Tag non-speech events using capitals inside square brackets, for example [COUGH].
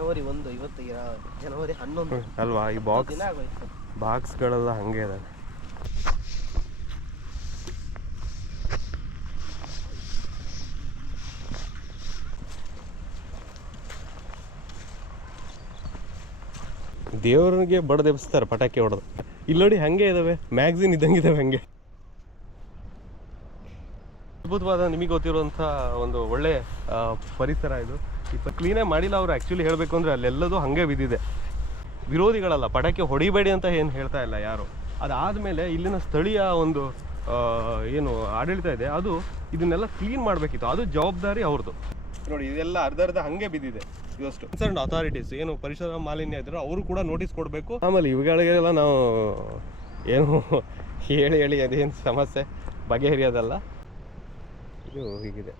ಜನವರಿ ಒಂದು ಇವತ್ತು ಜನವರಿ ಹನ್ನೊಂದು. ಅಲ್ವಾ? ಈ ಬಾಕ್ಸ್ ಬಾಕ್ಸ್ಗಳೆಲ್ಲ ಹಂಗೆ ಇದಾವೆ ದೇವ್ರಿಗೆ ಬಡದೆಬ್ಸ್ತಾರೆ ಪಟಾಕಿ ಹೊಡೆದು. ಇಲ್ಲಿ ನೋಡಿ ಹಂಗೆ ಇದಾವೆ. ಮ್ಯಾಗ್ಝಿನ್ ಇದ್ದಂಗೆ ಇದಾವೆ ಹಂಗೆ. ಅದ್ಭುತವಾದ ನಿಮಗೆ ಗೊತ್ತಿರುವಂಥ ಒಂದು ಒಳ್ಳೆ ಪರಿಸರ ಇದು. ಇಪ್ಪ ಕ್ಲೀನೇ ಮಾಡಿಲ್ಲ ಅವರು ಆ್ಯಕ್ಚುಲಿ ಹೇಳಬೇಕು ಅಂದರೆ ಅಲ್ಲೆಲ್ಲದೂ ಹಾಗೆ ಬಿದ್ದಿದೆ. ವಿರೋಧಿಗಳಲ್ಲ ಪಟಾಕಿ ಹೊಡಿಬೇಡಿ ಅಂತ ಏನು ಹೇಳ್ತಾ ಇಲ್ಲ ಯಾರು. ಅದಾದಮೇಲೆ ಇಲ್ಲಿನ ಸ್ಥಳೀಯ ಒಂದು ಏನು ಆಡಳಿತ ಇದೆ ಅದು ಇದನ್ನೆಲ್ಲ ಕ್ಲೀನ್ ಮಾಡಬೇಕಿತ್ತು. ಅದು ಜವಾಬ್ದಾರಿ ಅವ್ರದ್ದು. ನೋಡಿ ಇದೆಲ್ಲ ಅರ್ಧ ಅರ್ಧ ಹಂಗೆ ಬಿದ್ದಿದೆ. ಇವಷ್ಟು. ಕನ್ಸರ್ನ್ ಅಥಾರಿಟೀಸ್ ಏನು ಪರಿಸರ ಮಾಲಿನ್ಯ ಇದ್ರು ಅವರು ಕೂಡ ನೋಟಿಸ್ ಕೊಡಬೇಕು. ಆಮೇಲೆ ಇವುಗಳಿಗೆಲ್ಲ ನಾವು ಏನು [LAUGHS] ಹೇಳಿ ಹೇಳಿ ಅದೇನು ಸಮಸ್ಯೆ ಬಗೆಹರಿಯೋದಲ್ಲ. でも、ウィーク。